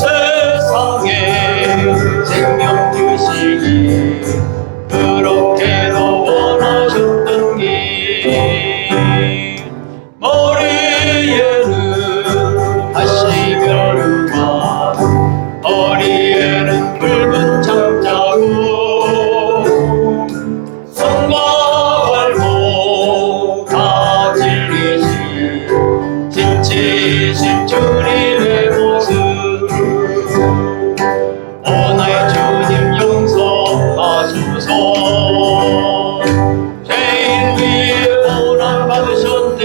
세상에 생명 주시기 그렇게도 원하셨던 길 머리에는 하시면과 허리에는 붉은 창자국 손과 발목 다 찔리시 지치신 주님의 모습 오늘 주님 용서하소서 죄인 위에 고난 받으셨네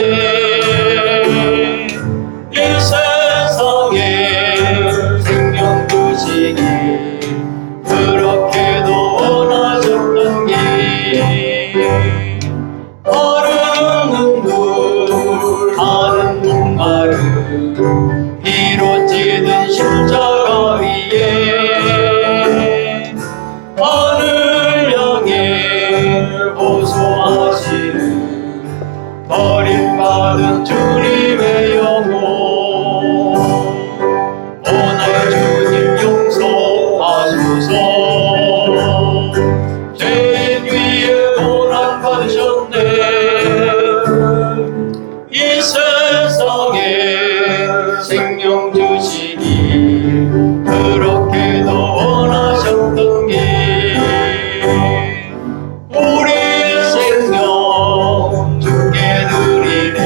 이 세상에 생명 주시기 그렇게도 원하셨던 길 마르는 눈물 가는 목마름 피로 찌든 십자가 위에 하늘 향해 호소하시는 버림받은 주님의 영혼 오늘 주님 용서하소서 죄인 위에 고난 받으셨네 이 세상에 생명 주시기 그렇게도 원하셨던 길 우리의 생명 주께 드리네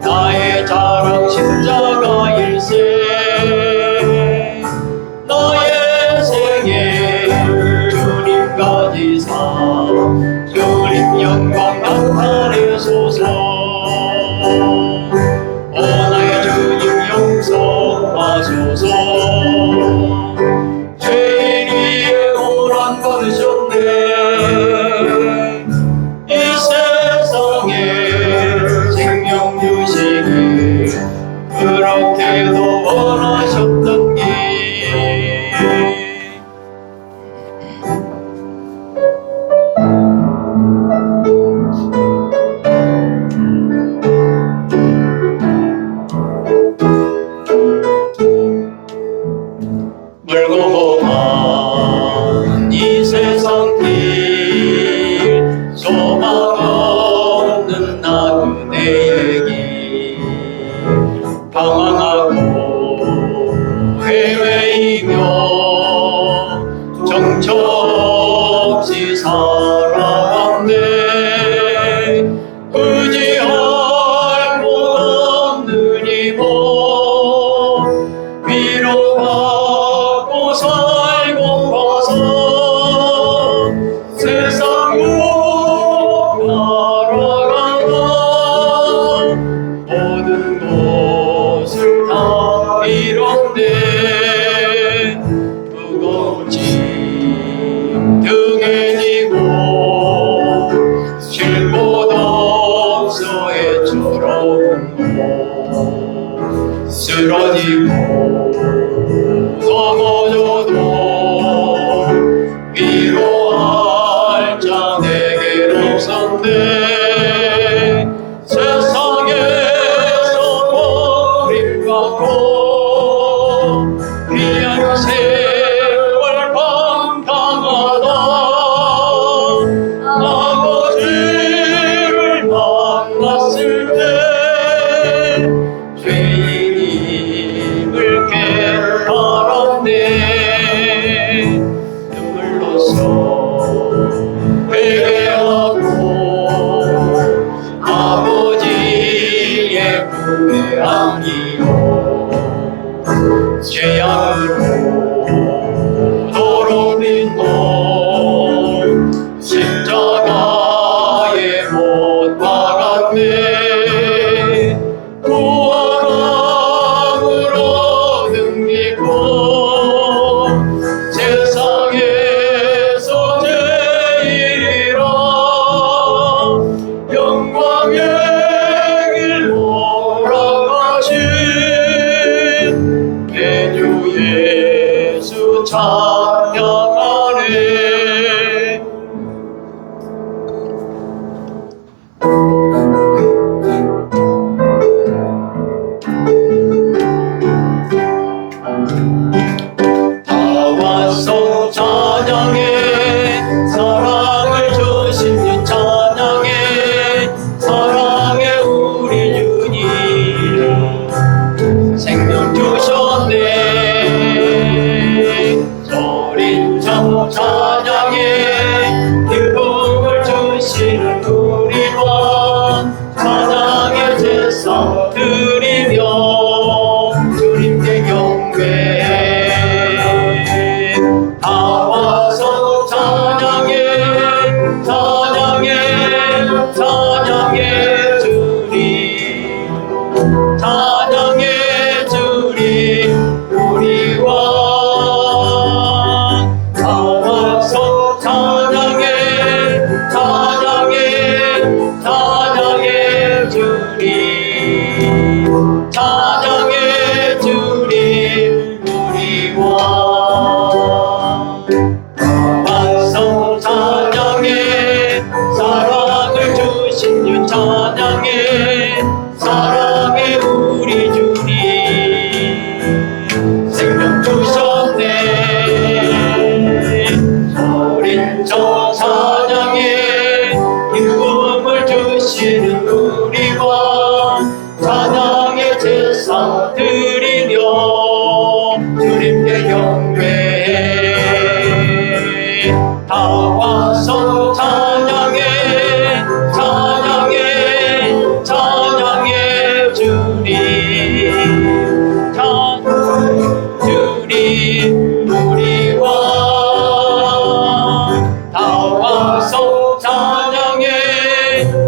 나의 자랑 십자가일세 나의 생애 주님까지 사 주님 영광 나타내소서 오늘 주님 용서하소서 죄인 위에 고난 받으셨네 이 세상에 생명 주시기 그렇게도 원하셨던 길 물고 험한 이 세상 길 소망 없는 나 그대의 길 방황하고 헤매이며 정처 없이 살아왔네 의지할 곳 없는 이곳 위로받고 살고 가서 세상으로 날아가다 모든 것을 다 잃었네 무거운 짐 등에 지고 쉴 곳 없어 애처로운 곳 쓰러지고 넘어져도 위로할 자 내겐 없었네 세상에서 버림받고 귀한 세월 방탕하다 아버지를 만났을 때 죄인임을 깨달았네 제사 드리며 주님께 경배해. 다 와서 찬양해 찬양해 찬양해 주님. 주님 우리 왕. 다 와서 찬양해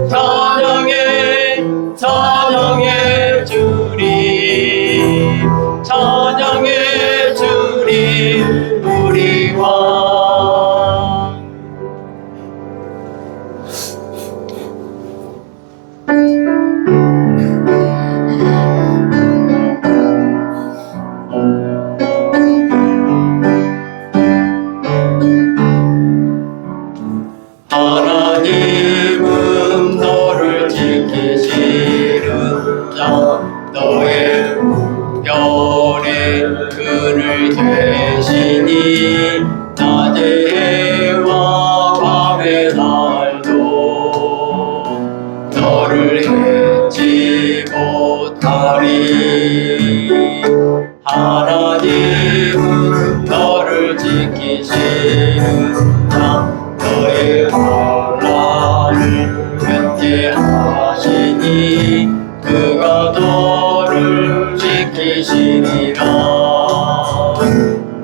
찬양해 찬양해 주님. 찬양해 주님 우리 왕. 하나님은 너를 지키시는 자, 너의 별의 그늘 되시니 낮의 해와 밤의 날도 너를 잊지 못하리. 하나님은 너를 지키시는 자, 너의 환난을 견제 하시니 그가 너를 지키시리라.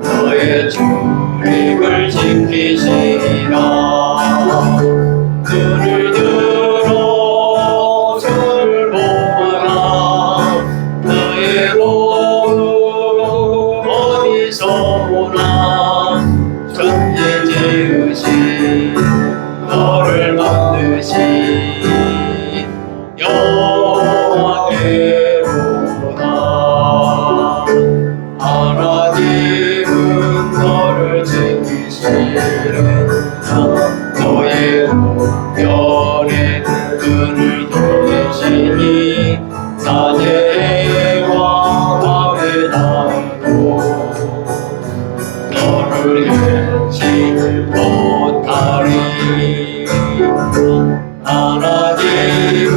너의 출입을 지키시리라. 눈을 들어 주를 보아라. 너의 몸 어디서 오나. 천지 지으신 너를 만드신 여호와께로다. 하나님은 너를 지키시는 자, 너의 별의 그늘 되시니 낮의 해와 밤의 날도 너를 잊지 못하리. 하나님은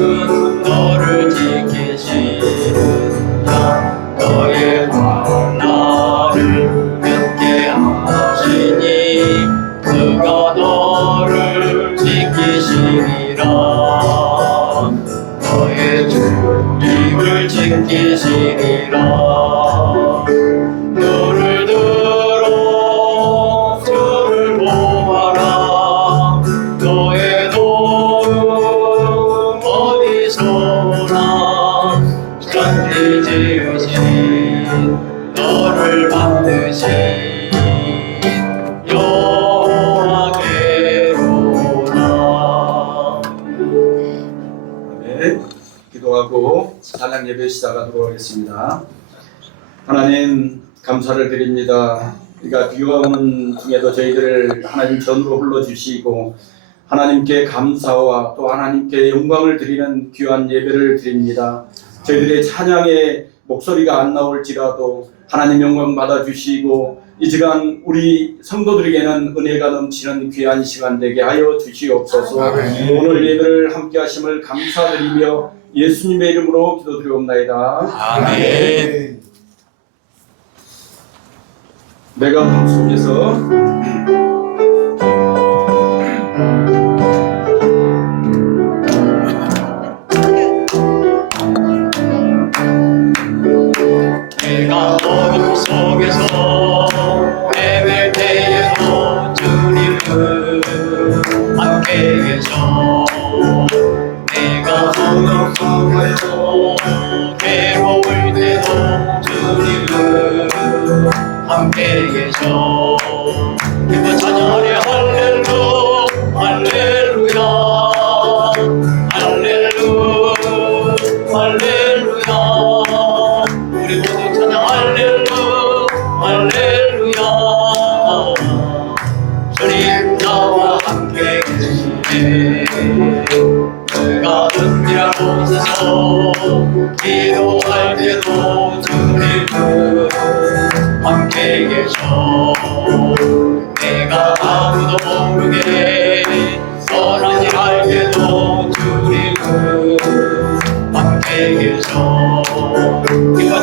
너를 지키시는 자, 너의 환난을 견게 하시니 그가 너를 지키시리라. 너의 출입을 지키시리라. 눈을 들어 주를 보아라. 너의 도움 어디서 오나. 천지 지으신 너를 만드신 여호와께로다. 네, 기도하고 찬양 예배 시작하도록 하겠습니다. 하나님 감사를 드립니다. 우리가 비가 오는 중에도 저희들을 하나님 전으로 불러주시고 하나님께 감사와 또 하나님께 영광을 드리는 귀한 예배를 드립니다. 저희들의 찬양의 목소리가 안 나올지라도 하나님 영광 받아주시고 이 시간 우리 성도들에게는 은혜가 넘치는 귀한 시간 되게 하여 주시옵소서. 오늘 예배를 함께 하심을 감사드리며 예수님의 이름으로 기도드리옵나이다. 아멘. 메가폰 속에서 내가 어둠 속에서 헤맬 때에도 주님은 함께 계셔. 내가 어둠 속에서 괴로울 때도 주님은 함께 계셔. 기뻐 찬양하리 할렐루 할렐루야 할렐루 할렐루야. 우리 모두 찬양 할렐루 할렐루야. 주님 나와 함께 계시네. 내가 은밀한 곳에서 기도할 때도 주님은 함께 계셔. 내가 아무도 모르게 선한 일 할 때도 주님은 함께 계셔. 기뻐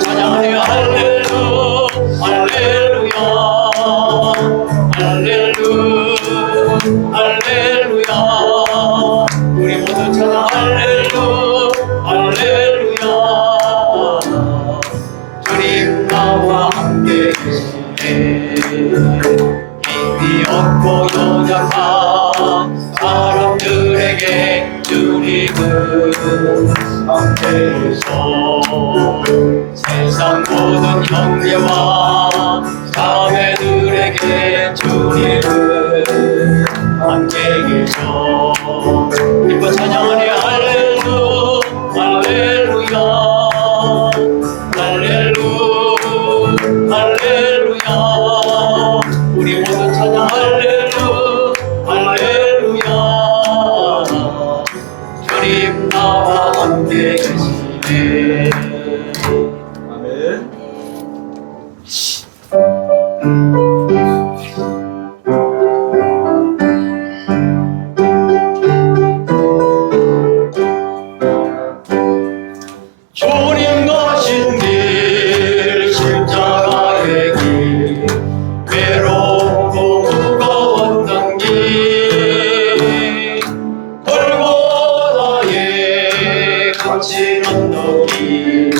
주님 나와 함께 계시네. 힘이 없고 연약한 사람들에게 주님은 함께해서 세상 모든 형제와 자매들에게 주님은 함께 계셔. 기뻐 찬양하니 할렐루 할렐루야 할렐루 할렐루야. 우리 모두 찬양 할렐루 할렐루야. 주님 나와 함께 계시네. 아멘. 주님 가신 길 십자가의 길 외롭고 무거웠던 길 골고다의 거친 언덕이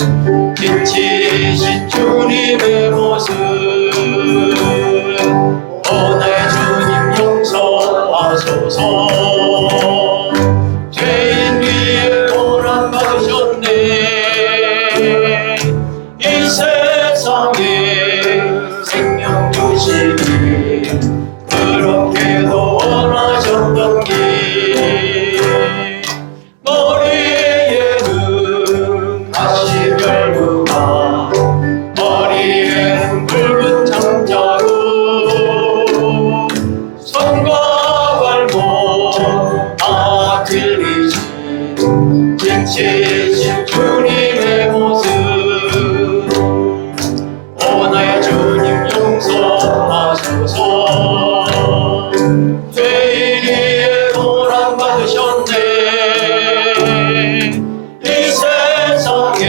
빛이신 주님의 모습. 오늘 주님 용서하소서. 죄인 위에 고난 받으셨네. 이 세상에 생명 주시기 그렇게도 원하셨던 길. 머리에는 가시별무가 머리에는 붉은 장자루 손과 발목 다 틀리신 진치신 주님의 모습. 오늘 주님 용서하소서. 죄인 위에 고난 받으셨네. 이 세상에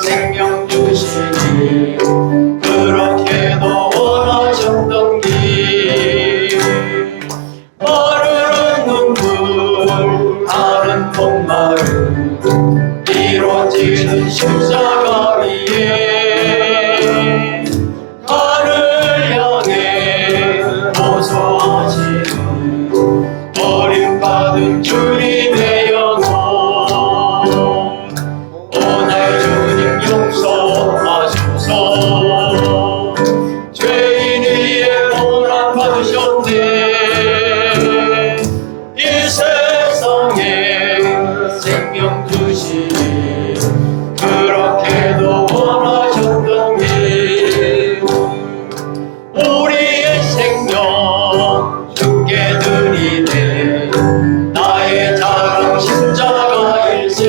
생명 주시니 그렇게도 원하셨던 길. 마르는 눈물 가는 목마름 이루어지는 십자가 위에 하늘 향해 호소하시는 버림받은 주님의 영혼. 오늘 주님 용서하소서. 죄인 위에 고난 받으셨네. 이 세상에 생명 주시니 그렇게도 원하셨던 길. 우리의 생명 주께 드리네. 나의 자랑 십자가일세.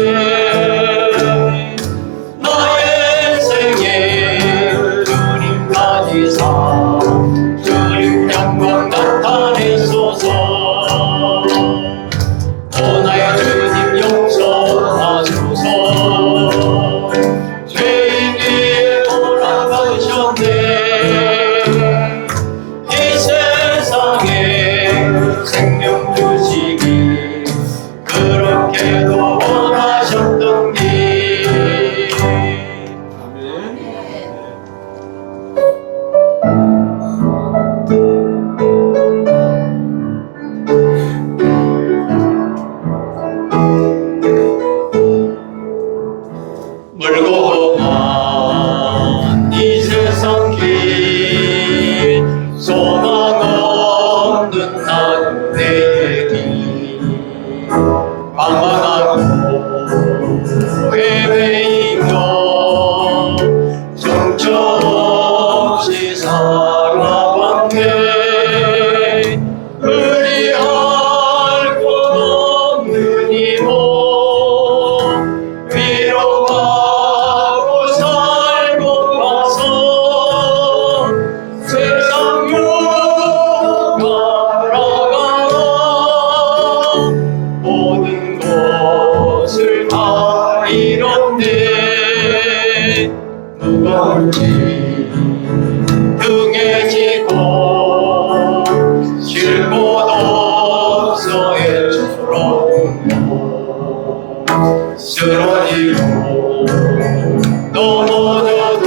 나의 생에 주님 가지사 주님 영광 나타내소서. 오늘 주님 용서하소서. 죄인 위에 고난 받으셨네. 이 세상에 생명 주시기 그렇게도 원하셨던 길. 아멘. 멀고만 이 세상 길 소망 없는 나의 길 방황하고 헤매이며 정처없이 살아왔네. 의리할 것 없는 이모 위로받고 살고 가서 세상 유혹 따라가 모든 것을 다 잃었네. 무거운지 등에 지고 쉴 곳 없어 애처롭고 쓰러지고 넘어져도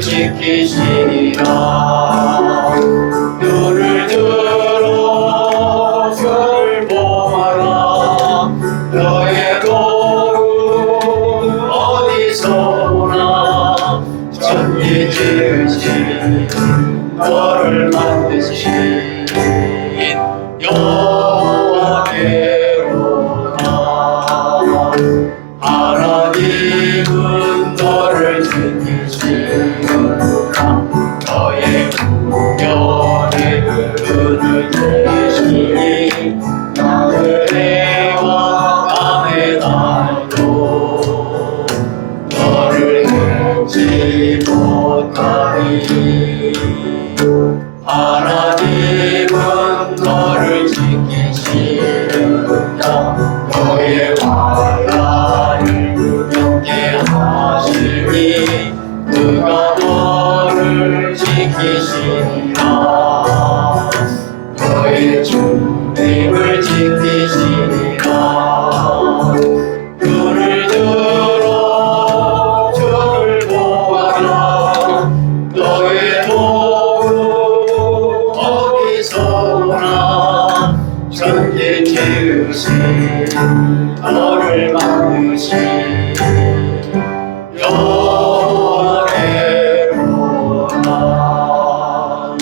너를 지키시리라. 눈을 들어 주를 보아라. 너의 도움 어디서 오나. 천지 지으신 너를 만드신 여호와께로다. 하나님은 너를 지키시느라. 너의 구원의 눈을 뜨시니 나그네와 밤의 날도 너를 잊지 못하리. 하나님은 너를 지키시느라. 너의 환난을 두렵게 하시니 그가 너를 지키시니라. 너의 주님을 지키시니라. 눈을 들어 주를 보아라. 너의 도움 어디서 오나. 천지 지으신 너를 만드신 여호와께로다.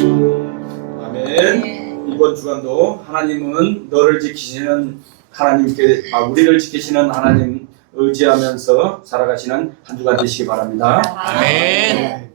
아멘. 이번 주간도 하나님은 너를 지키시는 하나님께 우리를 지키시는 하나님 의지하면서 살아가시는 한 주간 되시기 바랍니다. 아멘.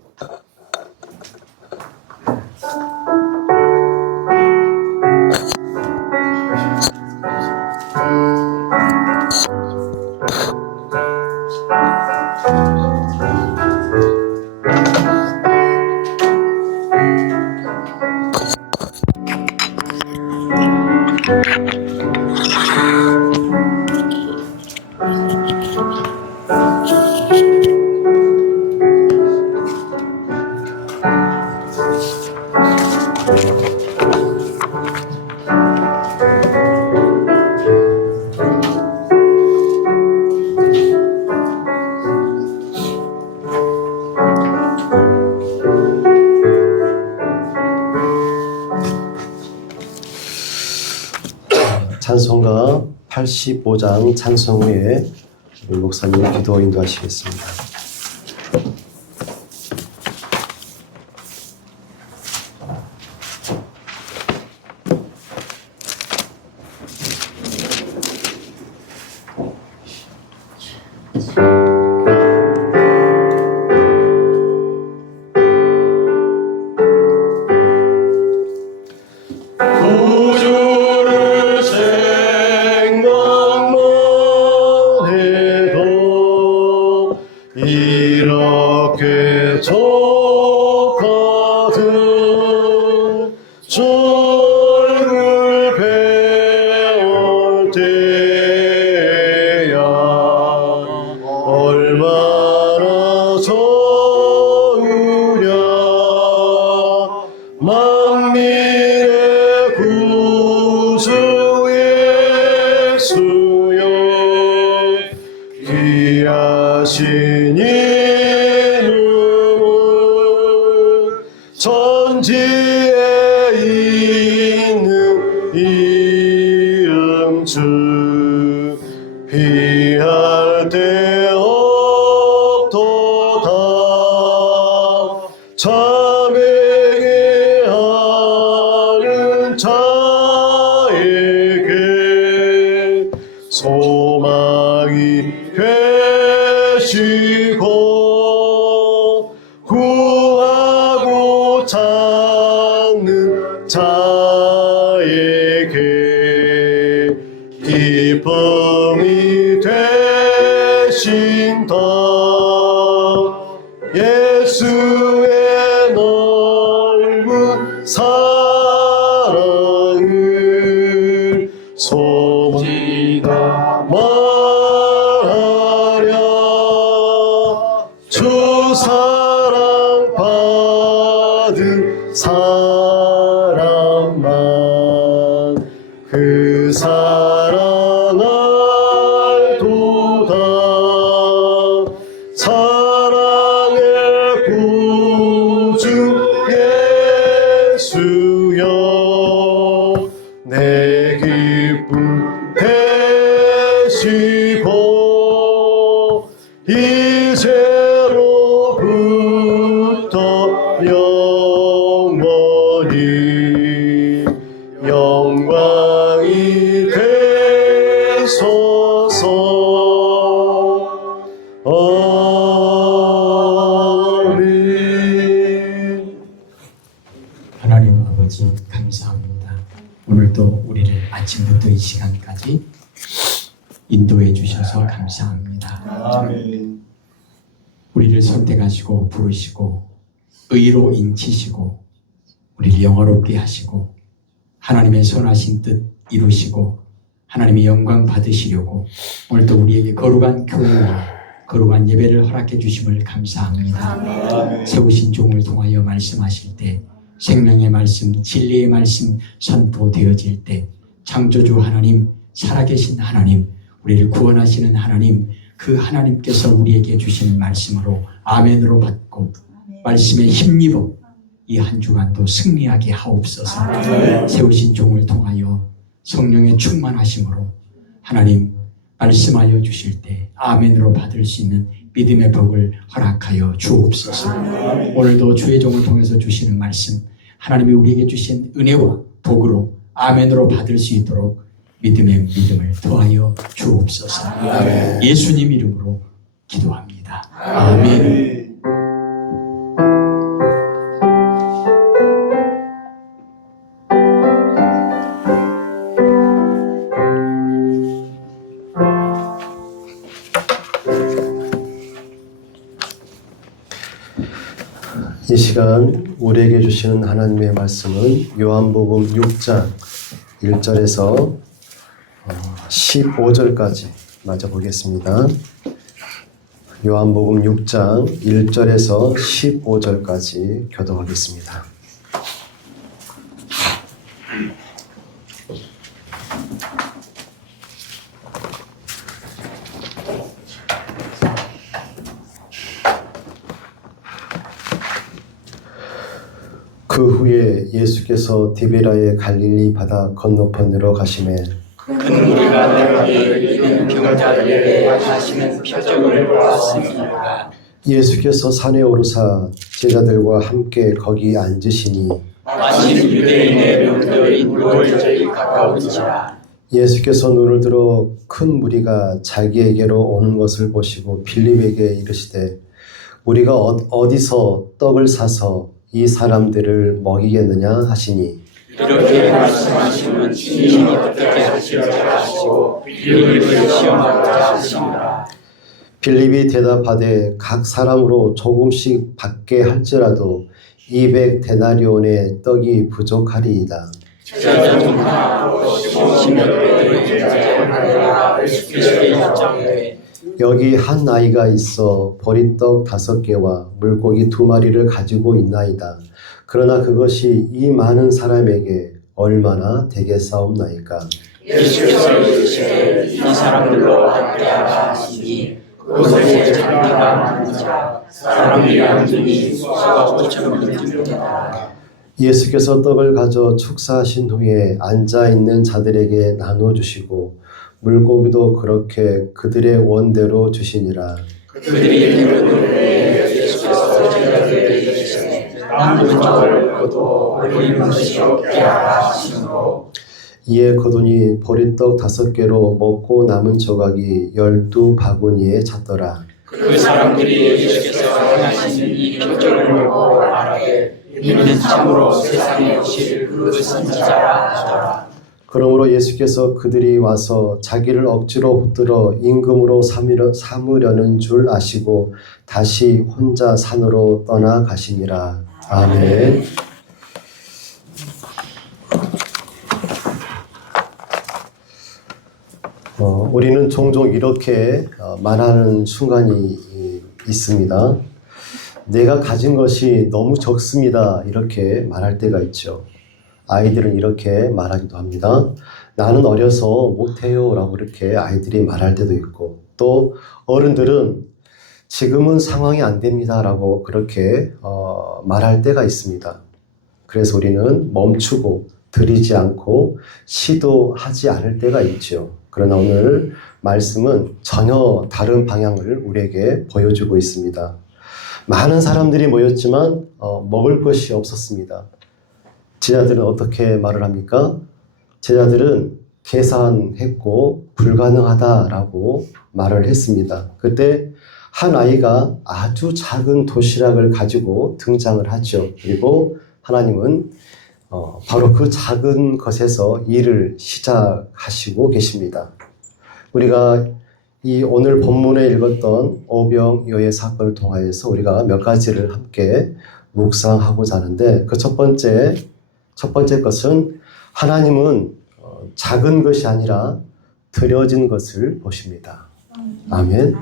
찬송가 85장 찬송 후에 우리 목사님 기도 인도하시겠습니다. 구주를 생각만 해도 이렇게 좋거든. 주를 배울 때야 얼마나 좋으랴. 만민의 구주 예수여 귀하신 이름은 천지에 있는 이름 주 비할 데 없도다. 자매게 하는 자에게 소망이 되시고 구하고 찾는 자에게 기쁨이 되신다. 예수의 넓은 사랑을 소지가 말하랴. 주 사랑 받은 사람만 그 사랑 알도다. 사랑의 오늘도 우리를 아침부터 이 시간까지 인도해 주셔서 감사합니다. 아멘. 우리를 선택하시고 부르시고 의로 인치시고 우리를 영화롭게 하시고 하나님의 선하신 뜻 이루시고 하나님의 영광 받으시려고 오늘도 우리에게 거룩한 교회와 거룩한 예배를 허락해 주심을 감사합니다. 세우신 종을 통하여 말씀하실 때 생명의 말씀, 진리의 말씀 선포되어질 때 창조주 하나님, 살아계신 하나님, 우리를 구원하시는 하나님, 그 하나님께서 우리에게 주신 말씀으로 아멘으로 받고 말씀에 힘입어 이 한 주간도 승리하게 하옵소서. 세우신 종을 통하여 성령의 충만하심으로 하나님 말씀하여 주실 때 아멘으로 받을 수 있는 믿음의 복을 허락하여 주옵소서. 오늘도 주의 종을 통해서 주시는 말씀 하나님이 우리에게 주신 은혜와 복으로 아멘으로 받을 수 있도록 믿음의 믿음을 더하여 주옵소서. 예수님 이름으로 기도합니다. 아멘. 이 시간 우리에게 주시는 하나님의 말씀은 요한복음 6장 1절에서 15절까지 마저 보겠습니다. 요한복음 6장 1절에서 15절까지 교독하겠습니다. 그 후에 예수께서 디베라의 갈릴리 바다 건너편으로 가시매 큰 무리가 내려가기를 이는 병자들에게 하시는 표적을 보았습니다. 예수께서 산에 오르사 제자들과 함께 거기 앉으시니 마침 유대인의 명절이 무월절이 가까운지라. 예수께서 눈을 들어 큰 무리가 자기에게로 오는 것을 보시고 빌립에게 이르시되 우리가 어디서 떡을 사서 이 사람들을 먹이겠느냐 하시니 이렇게 말씀하시면 친히 어떻게 하실까 하시고 빌립을 시험하고자 하시니라. 빌립이 대답하되 각 사람으로 조금씩 받게 할지라도 200데나리온의 떡이 부족하리이다. 제자중하고 심몇 배들의 제자하리라. 예수께서 입장되 여기 한 아이가 있어 보리떡 5개와 물고기 2마리를 가지고 있나이다. 그러나 그것이 이 많은 사람에게 얼마나 되겠사옵나이까. 예수께서 이르시되 이 사람들로 함께하라 하시니 그곳에 장기가 많으니라. 사람이 앉으니 수가 5,000명쯤 예수께서 떡을 가져 축사하신 후에 앉아있는 자들에게 나눠주시고 물고기도 그렇게 그들의 원대로 주시니라. 그들이 대부분을 예수께서 제자들에게 이르시되 남은 떡을 거두어 올리는 것이 없게 하라 하시므로 이에 거두니 보리떡 5개로 먹고 남은 조각이 12바구니에 찼더라. 그 사람들이 예수께서 행하시는 이 표적을 보고 말하되 이는 참으로 세상에 오실 그 선지자라 하더라. 그러므로 예수께서 그들이 와서 자기를 억지로 붙들어 임금으로 삼으려는 줄 아시고 다시 혼자 산으로 떠나가시니라. 아멘. 우리는 종종 이렇게 말하는 순간이 있습니다. 내가 가진 것이 너무 적습니다. 이렇게 말할 때가 있죠. 아이들은 이렇게 말하기도 합니다. 나는 어려서 못해요 라고 이렇게 아이들이 말할 때도 있고, 또 어른들은 지금은 상황이 안 됩니다 라고 그렇게 말할 때가 있습니다. 그래서 우리는 멈추고 들이지 않고 시도하지 않을 때가 있죠. 그러나 오늘 말씀은 전혀 다른 방향을 우리에게 보여주고 있습니다. 많은 사람들이 모였지만 먹을 것이 없었습니다. 제자들은 어떻게 말을 합니까? 제자들은 계산했고 불가능하다라고 말을 했습니다. 그때 한 아이가 아주 작은 도시락을 가지고 등장을 하죠. 그리고 하나님은 바로 그 작은 것에서 일을 시작하시고 계십니다. 우리가 이 오늘 본문에 읽었던 오병이어의 사건을 통하여서 우리가 몇 가지를 함께 묵상하고자 하는데, 그 첫 번째 것은 하나님은 작은 것이 아니라 드려진 것을 보십니다. 아멘.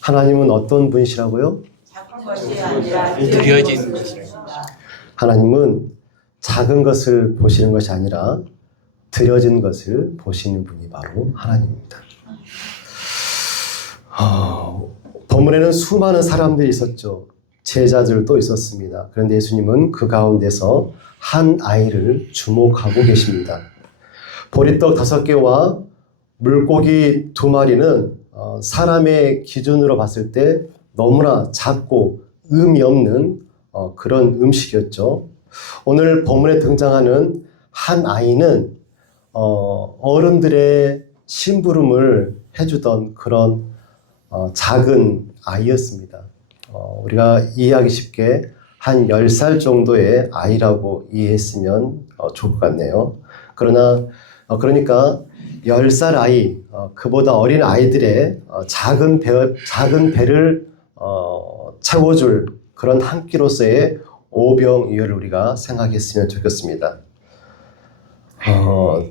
하나님은 어떤 분이시라고요? 작은 것이 아니라 드려진 것을. 하나님은 작은 것을 보시는 것이 아니라 드려진 것을 보시는 분이 바로 하나님입니다. 본문에는 수많은 사람들이 있었죠. 제자들도 있었습니다. 그런데 예수님은 그 가운데서 한 아이를 주목하고 계십니다. 보리떡 5개와 물고기 2마리는 사람의 기준으로 봤을 때 너무나 작고 의미 없는 그런 음식이었죠. 오늘 본문에 등장하는 한 아이는 어른들의 심부름을 해주던 그런 작은 아이였습니다. 우리가 이해하기 쉽게 한 10살 정도의 아이라고 이해했으면 좋을 것 같네요. 그러니까 10살 아이, 그보다 어린 아이들의 작은 배를 채워줄 그런 한 끼로서의 오병이어를 우리가 생각했으면 좋겠습니다.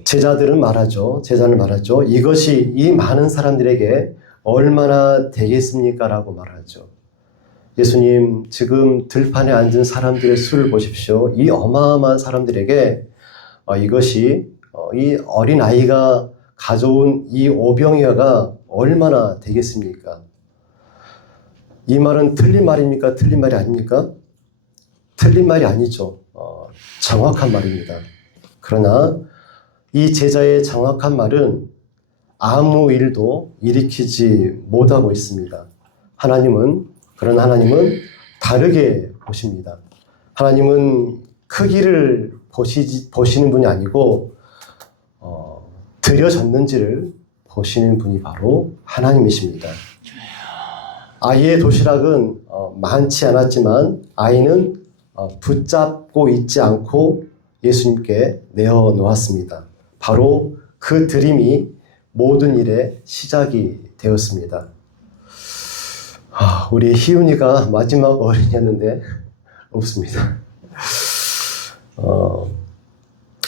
제자는 말하죠. 이것이 이 많은 사람들에게 얼마나 되겠습니까? 라고 말하죠. 예수님, 지금 들판에 앉은 사람들의 수를 보십시오. 이 어마어마한 사람들에게 이것이 이 어린 아이가 가져온 이 오병이어가 얼마나 되겠습니까? 이 말은 틀린 말입니까? 틀린 말이 아닙니까? 틀린 말이 아니죠. 정확한 말입니다. 그러나 이 제자의 정확한 말은 아무 일도 일으키지 못하고 있습니다. 그런 하나님은 다르게 보십니다. 하나님은 크기를 보시는 분이 아니고 드려졌는지를 보시는 분이 바로 하나님이십니다. 아이의 도시락은 많지 않았지만 아이는 붙잡고 있지 않고 예수님께 내어놓았습니다. 바로 그 드림이 모든 일의 시작이 되었습니다. 우리 희훈이가 마지막 어린이였는데 없습니다.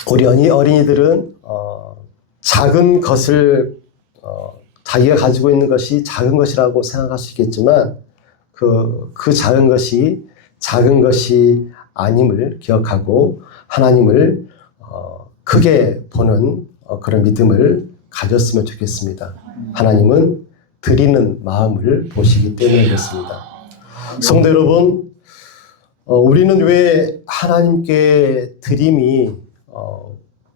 우리 어린이들은 작은 것을 자기가 가지고 있는 것이 작은 것이라고 생각할 수 있겠지만 그 작은 것이 아님을 기억하고 하나님을 크게 보는 그런 믿음을 가졌으면 좋겠습니다. 하나님은 드리는 마음을 보시기 때문에 그렇습니다. 성도 여러분, 우리는 왜 하나님께 드림이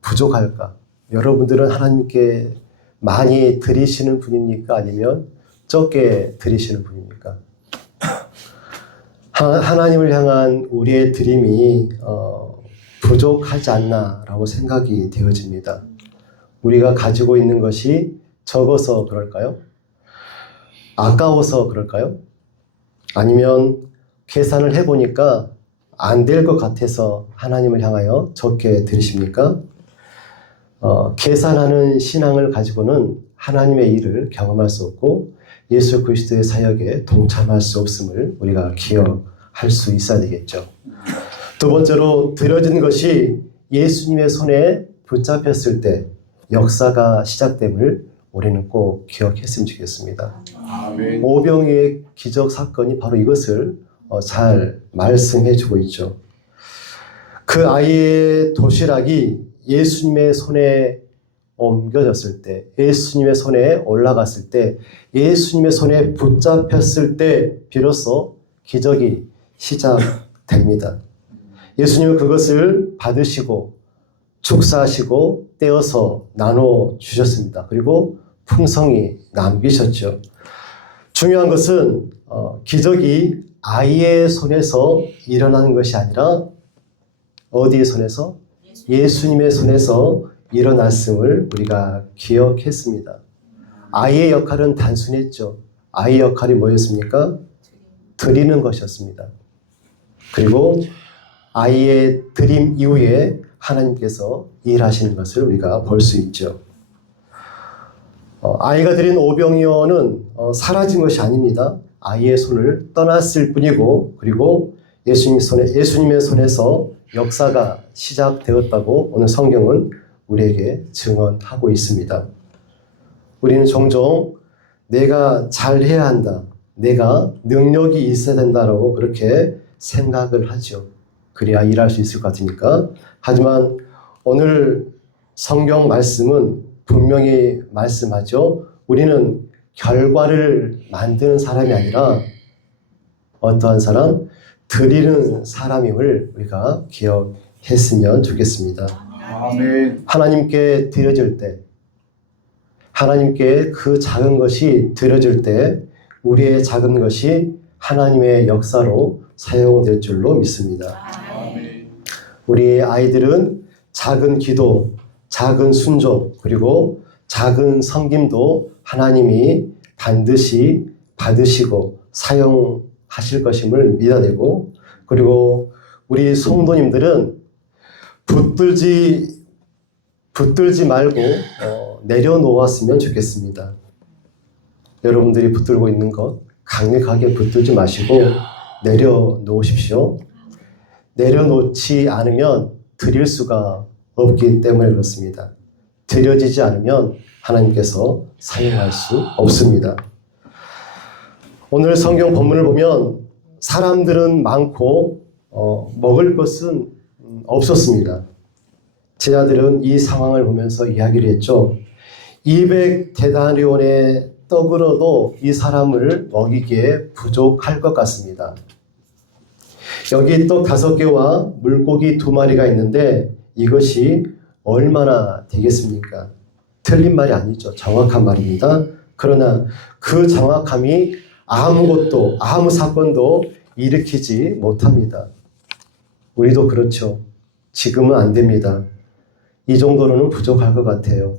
부족할까? 여러분들은 하나님께 많이 드리시는 분입니까? 아니면 적게 드리시는 분입니까? 하나님을 향한 우리의 드림이 부족하지 않나라고 생각이 되어집니다. 우리가 가지고 있는 것이 적어서 그럴까요? 아까워서 그럴까요? 아니면 계산을 해보니까 안 될 것 같아서 하나님을 향하여 적게 드리십니까? 계산하는 신앙을 가지고는 하나님의 일을 경험할 수 없고 예수 그리스도의 사역에 동참할 수 없음을 우리가 기억할 수 있어야 되겠죠. 두 번째로, 드려진 것이 예수님의 손에 붙잡혔을 때 역사가 시작됨을 우리는 꼭 기억했으면 좋겠습니다. 아멘. 오병이어의 기적 사건이 바로 이것을 잘 말씀해 주고 있죠. 그 아이의 도시락이 예수님의 손에 옮겨졌을 때, 예수님의 손에 올라갔을 때, 예수님의 손에 붙잡혔을 때 비로소 기적이 시작됩니다. 예수님은 그것을 받으시고 축사하시고 떼어서 나눠 주셨습니다. 그리고 풍성히 남기셨죠. 중요한 것은 기적이 아이의 손에서 일어나는 것이 아니라 어디의 손에서? 예수님의 손에서 일어났음을 우리가 기억했습니다. 아이의 역할은 단순했죠. 아이의 역할이 뭐였습니까? 드리는 것이었습니다. 그리고 아이의 드림 이후에 하나님께서 일하시는 것을 우리가 볼 수 있죠. 아이가 드린 오병이어는 사라진 것이 아닙니다. 아이의 손을 떠났을 뿐이고, 그리고 예수님의 손에서 역사가 시작되었다고 오늘 성경은 우리에게 증언하고 있습니다. 우리는 종종 내가 잘해야 한다, 내가 능력이 있어야 된다라고 그렇게 생각을 하죠. 그래야 일할 수 있을 것 같으니까. 하지만 오늘 성경 말씀은 분명히 말씀하죠. 우리는 결과를 만드는 사람이 아니라 어떠한 사람? 드리는 사람임을 우리가 기억했으면 좋겠습니다. 아멘. 하나님께 드려질 때, 하나님께 그 작은 것이 드려질 때 우리의 작은 것이 하나님의 역사로 사용될 줄로 믿습니다. 아멘. 우리 아이들은 작은 기도, 작은 순종, 그리고 작은 섬김도 하나님이 반드시 받으시고 사용하실 것임을 믿어내고, 그리고 우리 성도님들은 붙들지 말고 내려놓았으면 좋겠습니다. 여러분들이 붙들고 있는 것 강력하게 붙들지 마시고 내려놓으십시오. 내려놓지 않으면 드릴 수가 없기 때문에 그렇습니다. 드려지지 않으면 하나님께서 사용할 수 없습니다. 오늘 성경 본문을 보면 사람들은 많고 먹을 것은 없었습니다. 제자들은 이 상황을 보면서 이야기를 했죠. 200데나리온의 떡으로도 이 사람을 먹이기에 부족할 것 같습니다. 여기 떡 5개와 물고기 2마리가 있는데 이것이 얼마나 되겠습니까? 틀린 말이 아니죠. 정확한 말입니다. 그러나 그 정확함이 아무것도, 아무 사건도 일으키지 못합니다. 우리도 그렇죠. 지금은 안 됩니다. 이 정도로는 부족할 것 같아요.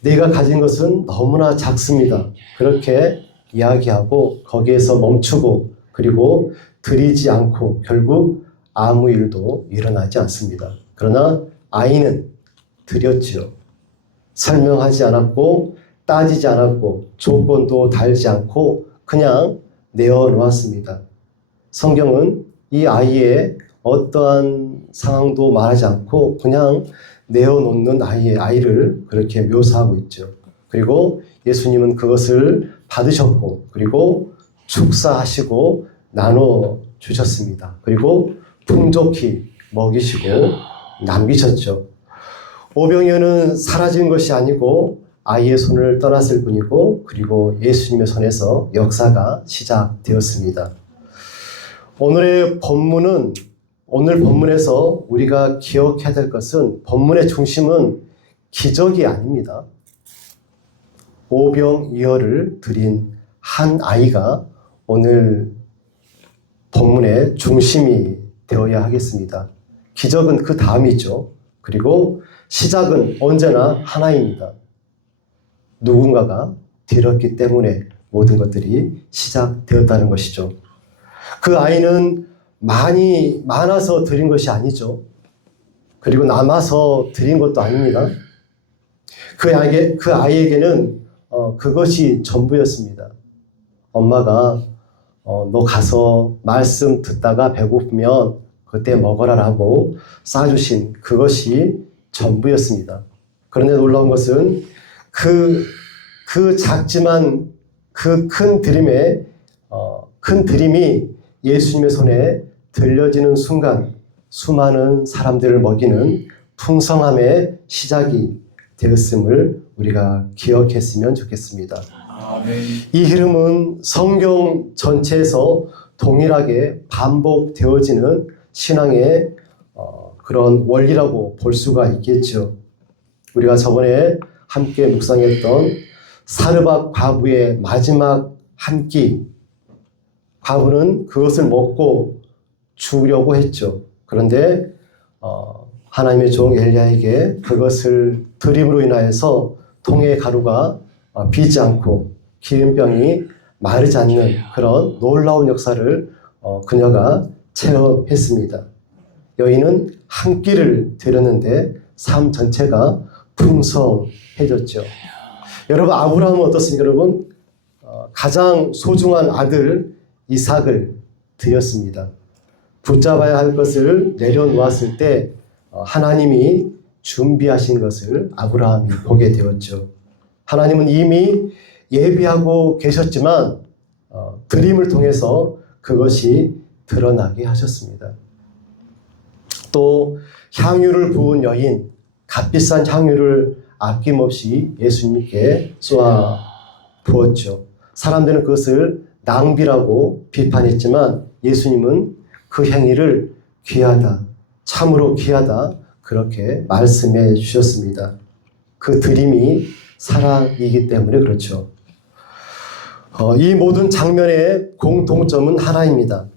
내가 가진 것은 너무나 작습니다. 그렇게 이야기하고 거기에서 멈추고, 그리고 드리지 않고 결국 아무 일도 일어나지 않습니다. 그러나 아이는 드렸죠. 설명하지 않았고 따지지 않았고 조건도 달지 않고 그냥 내어놓았습니다. 성경은 이 아이의 어떠한 상황도 말하지 않고 그냥 내어놓는 아이를 그렇게 묘사하고 있죠. 그리고 예수님은 그것을 받으셨고, 그리고 축사하시고 나눠 주셨습니다. 그리고 풍족히 먹이시고 남기셨죠. 오병이어는 사라진 것이 아니고 아이의 손을 떠났을 뿐이고, 그리고 예수님의 손에서 역사가 시작되었습니다. 오늘 본문에서 우리가 기억해야 될 것은, 본문의 중심은 기적이 아닙니다. 오병이어를 드린 한 아이가 오늘 본문의 중심이 되어야 하겠습니다. 기적은 그 다음이죠. 그리고 시작은 언제나 하나입니다. 누군가가 드렸기 때문에 모든 것들이 시작되었다는 것이죠. 그 아이는 많아서 드린 것이 아니죠. 그리고 남아서 드린 것도 아닙니다. 그 아이에게는 그것이 전부였습니다. 엄마가 너 가서 말씀 듣다가 배고프면 그때 먹어라라고 싸주신 그것이 전부였습니다. 그런데 놀라운 것은 그 작지만 그 큰 드림이 예수님의 손에 들려지는 순간 수많은 사람들을 먹이는 풍성함의 시작이 되었음을 우리가 기억했으면 좋겠습니다. 아멘. 이 흐름은 성경 전체에서 동일하게 반복되어지는 신앙의 그런 원리라고 볼 수가 있겠죠. 우리가 저번에 함께 묵상했던 사르밧 과부의 마지막 한 끼, 과부는 그것을 먹고 죽으려고 했죠. 그런데 하나님의 종 엘리야에게 그것을 드림으로 인하여서 통의 가루가 비지 않고 기름병이 마르지 않는 그런 놀라운 역사를 그녀가 체험했습니다. 여인은 한 끼를 드렸는데 삶 전체가 풍성해졌죠. 여러분, 아브라함은 어떻습니까? 여러분, 가장 소중한 아들 이삭을 드렸습니다. 붙잡아야 할 것을 내려놓았을 때 하나님이 준비하신 것을 아브라함이 보게 되었죠. 하나님은 이미 예비하고 계셨지만 드림을 통해서 그것이 드러나게 하셨습니다. 또 향유를 부은 여인, 값비싼 향유를 아낌없이 예수님께 쏘아 부었죠. 사람들은 그것을 낭비라고 비판했지만 예수님은 그 행위를 귀하다, 참으로 귀하다, 그렇게 말씀해 주셨습니다. 그 드림이 사랑이기 때문에 그렇죠. 이 모든 장면의 공통점은 하나입니다.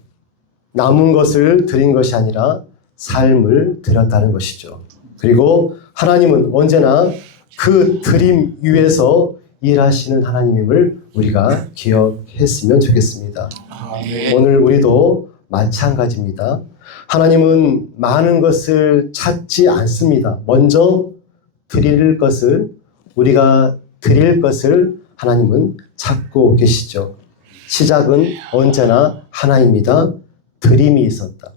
남은 것을 드린 것이 아니라 삶을 드렸다는 것이죠. 그리고 하나님은 언제나 그 드림 위에서 일하시는 하나님임을 우리가 기억했으면 좋겠습니다. 오늘 우리도 마찬가지입니다. 하나님은 많은 것을 찾지 않습니다. 먼저 우리가 드릴 것을 하나님은 찾고 계시죠. 시작은 언제나 하나입니다. 드림이 있었다.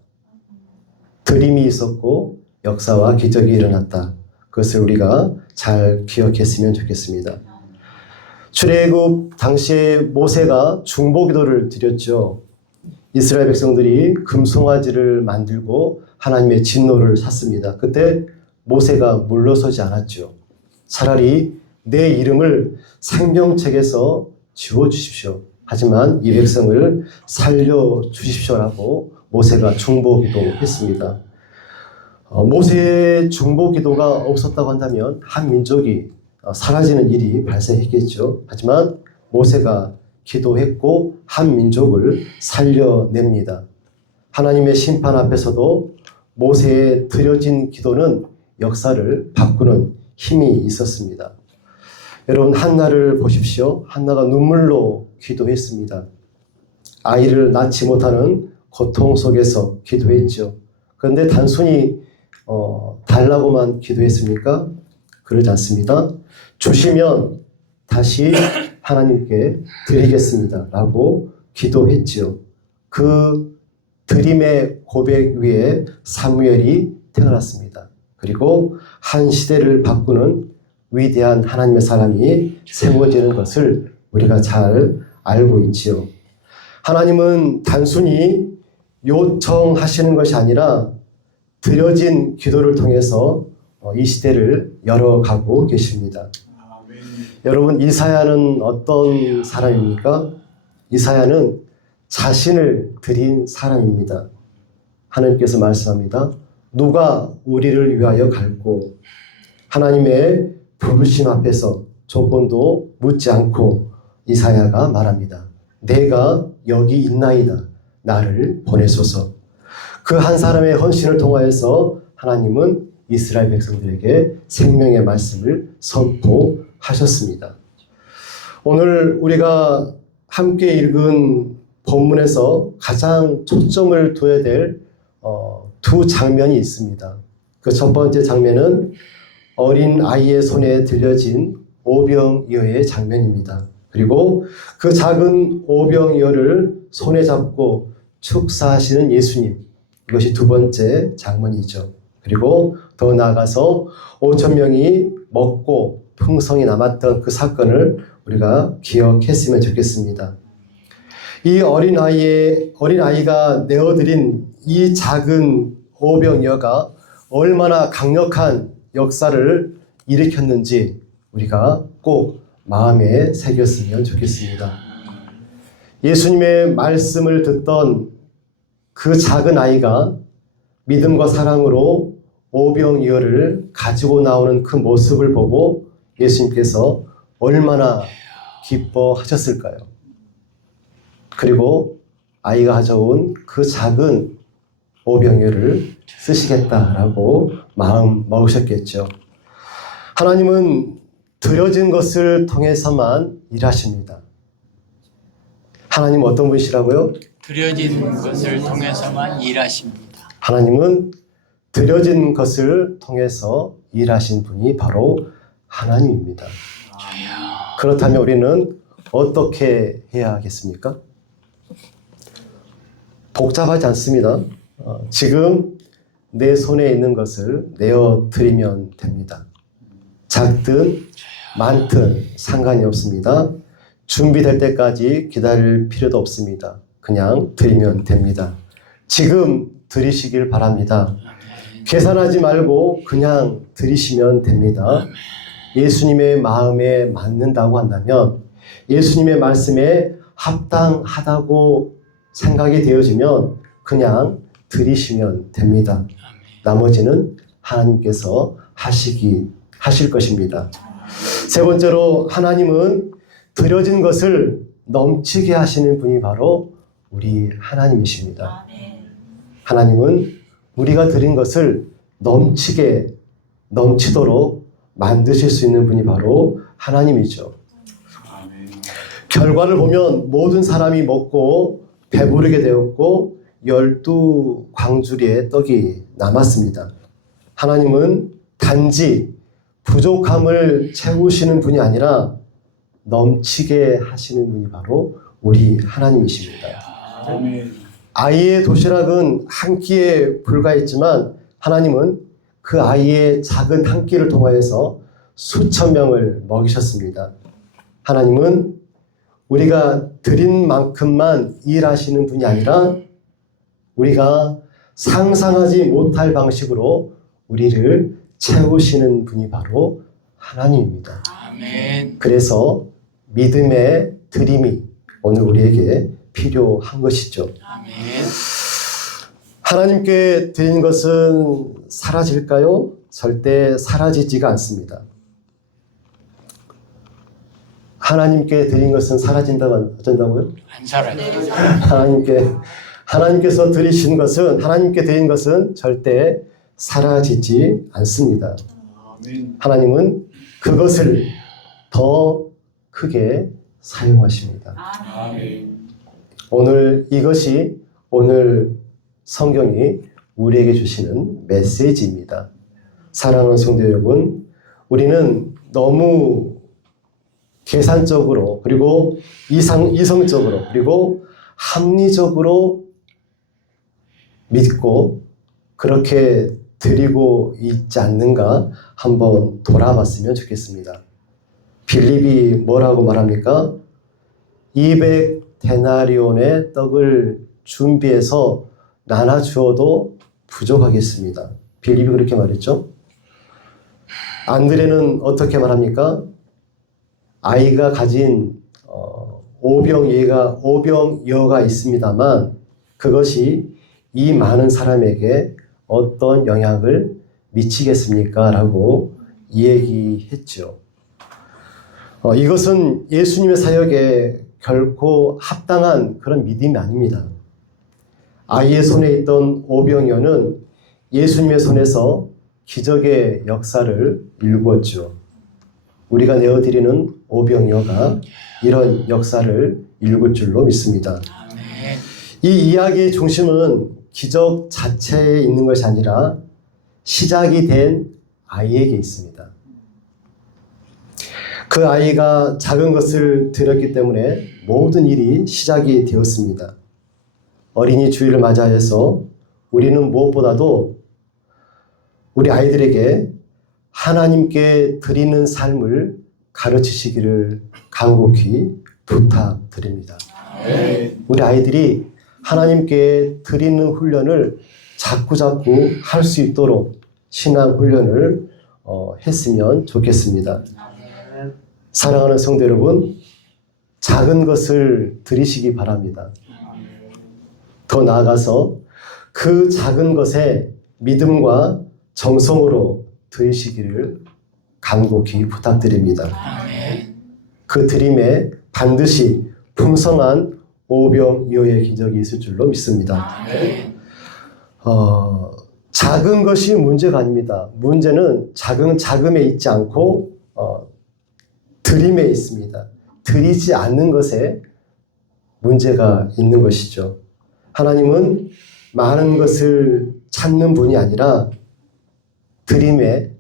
드림이 있었고 역사와 기적이 일어났다. 그것을 우리가 잘 기억했으면 좋겠습니다. 출애굽 당시에 모세가 중보기도를 드렸죠. 이스라엘 백성들이 금송아지를 만들고 하나님의 진노를 샀습니다. 그때 모세가 물러서지 않았죠. 차라리 내 이름을 생명책에서 지워주십시오. 하지만 이 백성을 살려주십시오라고 모세가 중보기도했습니다. 모세의 중보기도가 없었다고 한다면 한 민족이 사라지는 일이 발생했겠죠. 하지만 모세가 기도했고 한 민족을 살려냅니다. 하나님의 심판 앞에서도 모세의 드려진 기도는 역사를 바꾸는 힘이 있었습니다. 여러분, 한나를 보십시오. 한나가 눈물로 기도했습니다. 아이를 낳지 못하는 고통 속에서 기도했죠. 그런데 단순히 달라고만 기도했습니까? 그러지 않습니다. 주시면 다시 하나님께 드리겠습니다 라고 기도했지요. 그 드림의 고백 위에 사무엘이 태어났습니다. 그리고 한 시대를 바꾸는 위대한 하나님의 사람이 세워지는 것을 우리가 잘 알고 있지요. 하나님은 단순히 요청하시는 것이 아니라 드려진 기도를 통해서 이 시대를 열어가고 계십니다. 여러분, 이사야는 어떤 사람입니까? 이사야는 자신을 드린 사람입니다. 하나님께서 말씀합니다. 누가 우리를 위하여 갈고, 하나님의 부르심 앞에서 조건도 묻지 않고 이사야가 말합니다. 내가 여기 있나이다. 나를 보내소서. 그 한 사람의 헌신을 통하여서 하나님은 이스라엘 백성들에게 생명의 말씀을 선포하셨습니다. 오늘 우리가 함께 읽은 본문에서 가장 초점을 둬야 될 두 장면이 있습니다. 그 첫 번째 장면은 어린 아이의 손에 들려진 오병이어의 장면입니다. 그리고 그 작은 오병이어를 손에 잡고 축사하시는 예수님, 이것이 두 번째 장면이죠. 그리고 더 나아가서 5,000명이 먹고 풍성이 남았던 그 사건을 우리가 기억했으면 좋겠습니다. 이 어린아이가 내어드린 이 작은 오병이어가 얼마나 강력한 역사를 일으켰는지 우리가 꼭 마음에 새겼으면 좋겠습니다. 예수님의 말씀을 듣던 그 작은 아이가 믿음과 사랑으로 오병이어를 가지고 나오는 그 모습을 보고 예수님께서 얼마나 기뻐하셨을까요? 그리고 아이가 가져온 그 작은 오병이어를 쓰시겠다라고 마음 먹으셨겠죠. 하나님은 드려진 것을 통해서만 일하십니다. 하나님은 어떤 분이시라고요? 드려진 것을 통해서만 일하십니다. 하나님은 드려진 것을 통해서 일하신 분이 바로 하나님입니다. 그렇다면 우리는 어떻게 해야 하겠습니까? 복잡하지 않습니다. 지금 내 손에 있는 것을 내어 드리면 됩니다. 작든 많든 상관이 없습니다. 준비될 때까지 기다릴 필요도 없습니다. 그냥 드리면 됩니다. 지금 드리시길 바랍니다. 계산하지 말고 그냥 드리시면 됩니다. 예수님의 마음에 맞는다고 한다면, 예수님의 말씀에 합당하다고 생각이 되어지면 그냥 드리시면 됩니다. 나머지는 하나님께서 하실 것입니다. 세 번째로, 하나님은 드려진 것을 넘치게 하시는 분이 바로 우리 하나님이십니다. 하나님은 우리가 드린 것을 넘치도록 만드실 수 있는 분이 바로 하나님이죠. 결과를 보면 모든 사람이 먹고 배부르게 되었고 12광주리의 떡이 남았습니다. 하나님은 단지 부족함을 채우시는 분이 아니라 넘치게 하시는 분이 바로 우리 하나님이십니다. 아이의 도시락은 한 끼에 불과했지만 하나님은 그 아이의 작은 한 끼를 통하여서 수천 명을 먹이셨습니다. 하나님은 우리가 드린 만큼만 일하시는 분이 아니라 우리가 상상하지 못할 방식으로 우리를 채우시는 분이 바로 하나님입니다. 아멘. 그래서 믿음의 드림이 오늘 우리에게 필요한 것이죠. 아멘. 하나님께 드린 것은 사라질까요? 절대 사라지지가 않습니다. 하나님께 드린 것은 사라진다고 어쩐다고요? 안 살아요. 하나님께서 하나님께 드린 것은 절대 사라지지 않습니다. 하나님은 그것을 더 크게 사용하십니다. 이것이 오늘 성경이 우리에게 주시는 메시지입니다. 사랑하는 성도 여러분, 우리는 너무 계산적으로 그리고 이성적으로 그리고 합리적으로 믿고 그렇게 드리고 있지 않는가 한번 돌아봤으면 좋겠습니다. 빌립이 뭐라고 말합니까? 200데나리온의 떡을 준비해서 나눠주어도 부족하겠습니다. 빌립이 그렇게 말했죠. 안드레는 어떻게 말합니까? 아이가 가진 오병여가 있습니다만 그것이 이 많은 사람에게 어떤 영향을 미치겠습니까? 라고 얘기했죠. 이것은 예수님의 사역에 결코 합당한 그런 믿음이 아닙니다. 아이의 손에 있던 오병여는 예수님의 손에서 기적의 역사를 일구었죠. 우리가 내어드리는 오병여가 이런 역사를 일굴 줄로 믿습니다. 이 이야기의 중심은 기적 자체에 있는 것이 아니라 시작이 된 아이에게 있습니다. 그 아이가 작은 것을 드렸기 때문에 모든 일이 시작이 되었습니다. 어린이 주일을 맞이해서 우리는 무엇보다도 우리 아이들에게 하나님께 드리는 삶을 가르치시기를 간곡히 부탁드립니다. 우리 아이들이 하나님께 드리는 훈련을 자꾸자꾸 할 수 있도록 신앙 훈련을 했으면 좋겠습니다. 사랑하는 성도 여러분, 작은 것을 드리시기 바랍니다. 더 나아가서 그 작은 것에 믿음과 정성으로 드리시기를 간곡히 부탁드립니다. 그 드림에 반드시 풍성한 오병이어의 기적이 있을 줄로 믿습니다. 작은 것이 문제가 아닙니다. 문제는 자금에 있지 않고 드림에 있습니다. 드리지 않는 것에 문제가 있는 것이죠. 하나님은 많은 것을 찾는 분이 아니라 드림에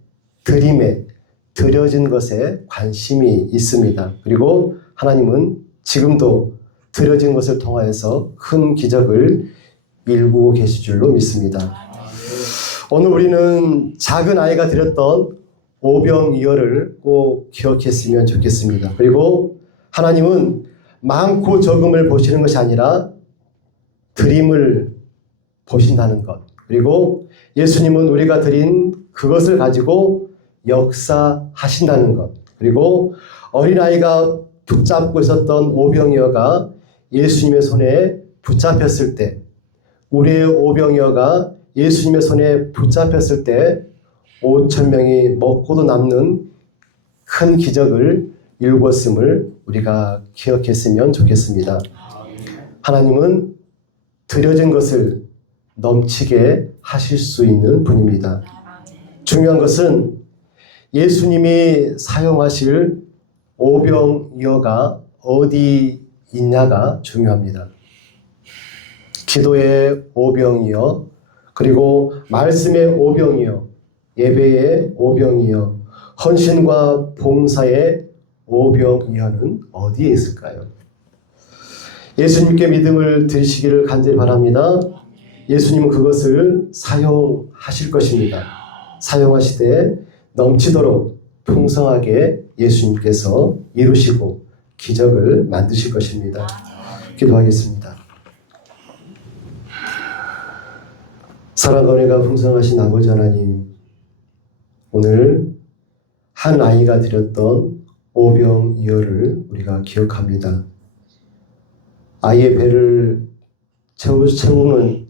드려진 것에 관심이 있습니다. 그리고 하나님은 지금도 드려진 것을 통하여서 큰 기적을 일구고 계실 줄로 믿습니다. 오늘 우리는 작은 아이가 드렸던 오병이어를 꼭 기억했으면 좋겠습니다. 그리고 하나님은 많고 적음을 보시는 것이 아니라 드림을 보신다는 것. 그리고 예수님은 우리가 드린 그것을 가지고 역사하신다는 것. 그리고 어린아이가 붙잡고 있었던 오병이어가 예수님의 손에 붙잡혔을 때, 우리의 오병이어가 예수님의 손에 붙잡혔을 때 5,000명이 먹고도 남는 큰 기적을 이루었음을 우리가 기억했으면 좋겠습니다. 하나님은 드려진 것을 넘치게 하실 수 있는 분입니다. 중요한 것은 예수님이 사용하실 오병이어가 어디 있냐가 중요합니다. 기도의 오병이어, 그리고 말씀의 오병이어, 예배의 오병이어, 헌신과 봉사의 오병이어는 어디에 있을까요? 예수님께 믿음을 드리시기를 간절히 바랍니다. 예수님은 그것을 사용하실 것입니다. 사용하시되 넘치도록 풍성하게 예수님께서 이루시고 기적을 만드실 것입니다. 기도하겠습니다. 사랑과 은혜가 풍성하신 아버지 하나님, 오늘 한 아이가 드렸던 오병이어를 우리가 기억합니다. 아이의 배를 채우는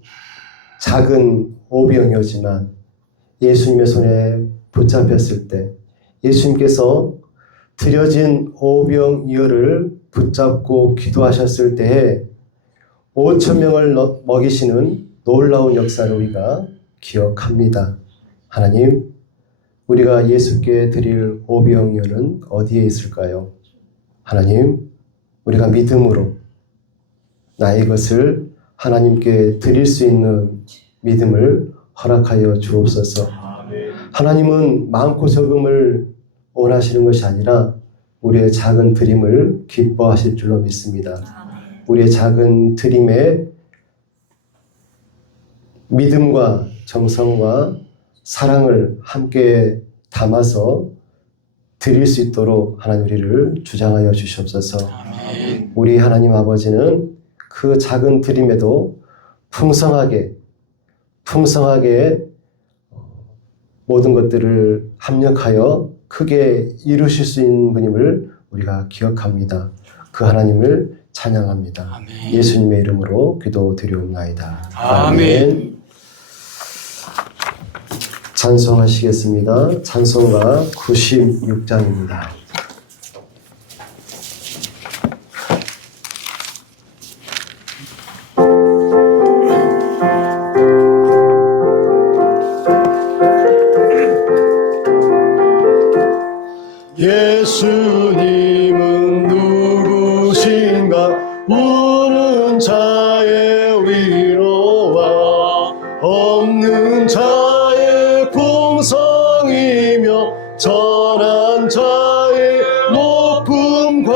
작은 오병이어지만 예수님의 손에 붙잡혔을 때 예수님께서 드려진 오병이어를 붙잡고 기도하셨을 때에 5,000명을 먹이시는 놀라운 역사를 우리가 기억합니다. 하나님, 우리가 예수께 드릴 오병이어는 어디에 있을까요? 하나님, 우리가 믿음으로 나의 것을 하나님께 드릴 수 있는 믿음을 허락하여 주옵소서. 하나님은 많고 적음을 원하시는 것이 아니라 우리의 작은 드림을 기뻐하실 줄로 믿습니다. 우리의 작은 드림에 믿음과 정성과 사랑을 함께 담아서 드릴 수 있도록 하나님 우리를 주장하여 주시옵소서. 우리 하나님 아버지는 그 작은 드림에도 풍성하게 모든 것들을 합력하여 크게 이루실 수 있는 분임을 우리가 기억합니다. 그 하나님을 찬양합니다. 아멘. 예수님의 이름으로 기도드리옵나이다. 아멘. 찬송하시겠습니다. 찬송가 96장입니다. 예수님은 누구신가? 우는 자의 위로와 없는 자의 풍성이며 전한 자의 높음과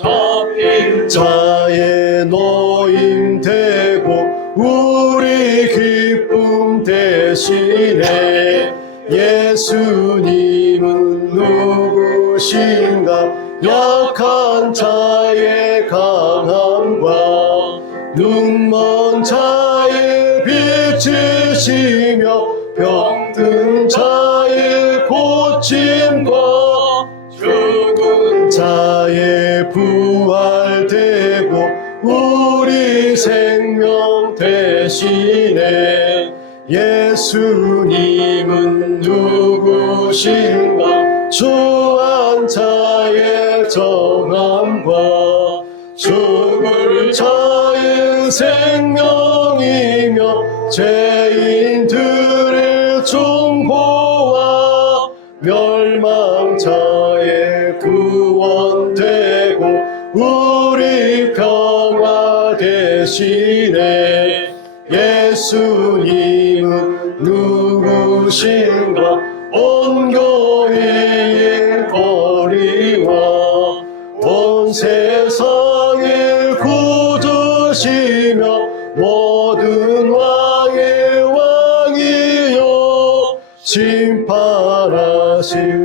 잡힌 자의 노임 되고 우리 기쁨 대신에 예수님은 누구신가? 약한 자의 강함과 눈먼 자의 빛이시며 병든 자의 고침과 죽은 자의 부활되고 우리 생명 대신에 예수님은 누구신가? 주한 자의 정함과 죽을 자의 생명이며 죄인들의 중보와 멸망 자의 구원되고 우리 평화 대신에 예수님은 누구 주신가 온 교회의 거리와 온 세상의 구주시며 모든 왕의 왕이여 심판하신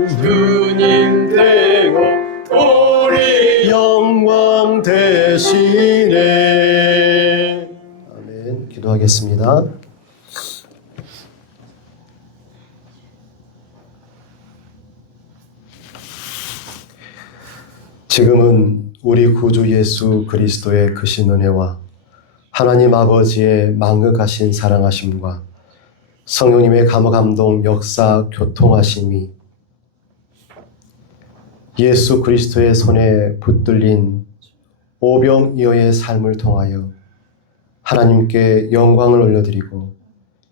주님 되고 우리 영광 되시네. 아멘. 기도하겠습니다. 지금은 우리 구주 예수 그리스도의 크신 은혜와 하나님 아버지의 만극하신 사랑하심과 성령님의 감화감동 역사 교통하심이 예수 그리스도의 손에 붙들린 오병이어의 삶을 통하여 하나님께 영광을 올려드리고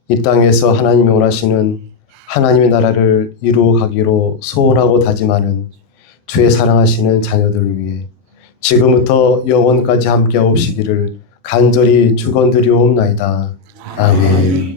이 땅에서 하나님이 원하시는 하나님의 나라를 이루어가기로 소원하고 다짐하는 주의 사랑하시는 자녀들을 위해 지금부터 영원까지 함께 하옵시기를 간절히 축원드리옵나이다. 아멘.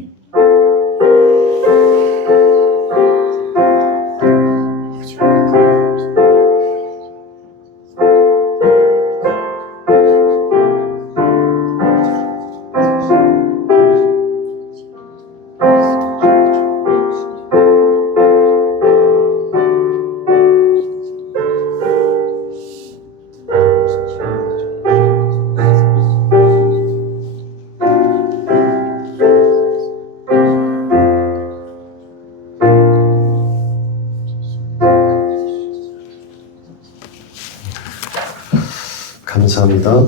감사합니다.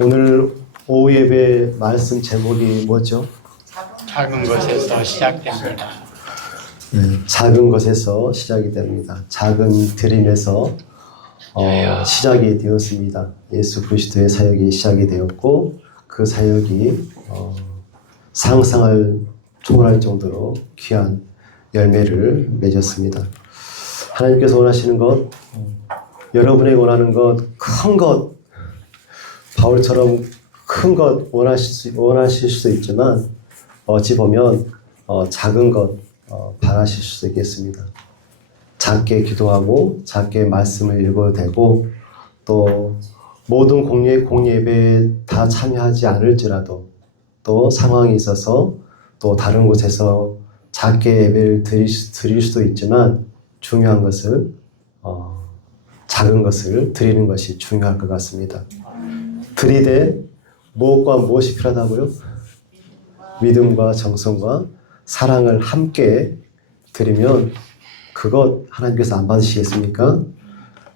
오늘 오후 예배 말씀 제목이 뭐죠? 작은 것에서 시작됩니다. 네, 작은 것에서 시작이 됩니다. 작은 드림에서 시작이 되었습니다. 예수 그리스도의 사역이 시작이 되었고 그 사역이 상상을 초월할 정도로 귀한 열매를 맺었습니다. 하나님께서 원하시는 것, 여러분이 원하는 것, 큰 것, 바울처럼 큰 것 원하실 수도 있지만 어찌 보면 작은 것 바라실 수도 있겠습니다. 작게 기도하고 작게 말씀을 읽어도 되고 또 모든 공예배에 다 참여하지 않을지라도 또 상황이 있어서 또 다른 곳에서 작게 예배를 드릴 수도 있지만 중요한 것은 작은 것을 드리는 것이 중요할 것 같습니다. 드리되 무엇과 무엇이 필요하다고요? 믿음과 정성과 사랑을 함께 드리면 그것 하나님께서 안 받으시겠습니까?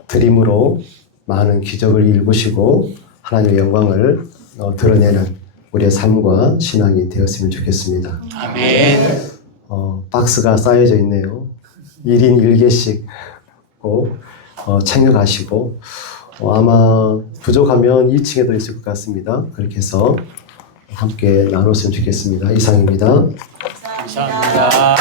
드림으로 많은 기적을 일구시고 하나님의 영광을 드러내는 우리의 삶과 신앙이 되었으면 좋겠습니다. 아멘. 박스가 쌓여져 있네요. 1인 1개씩 꼭 챙겨가시고 아마 부족하면 2층에도 있을 것 같습니다. 그렇게 해서 함께 나눴으면 좋겠습니다. 이상입니다. 감사합니다.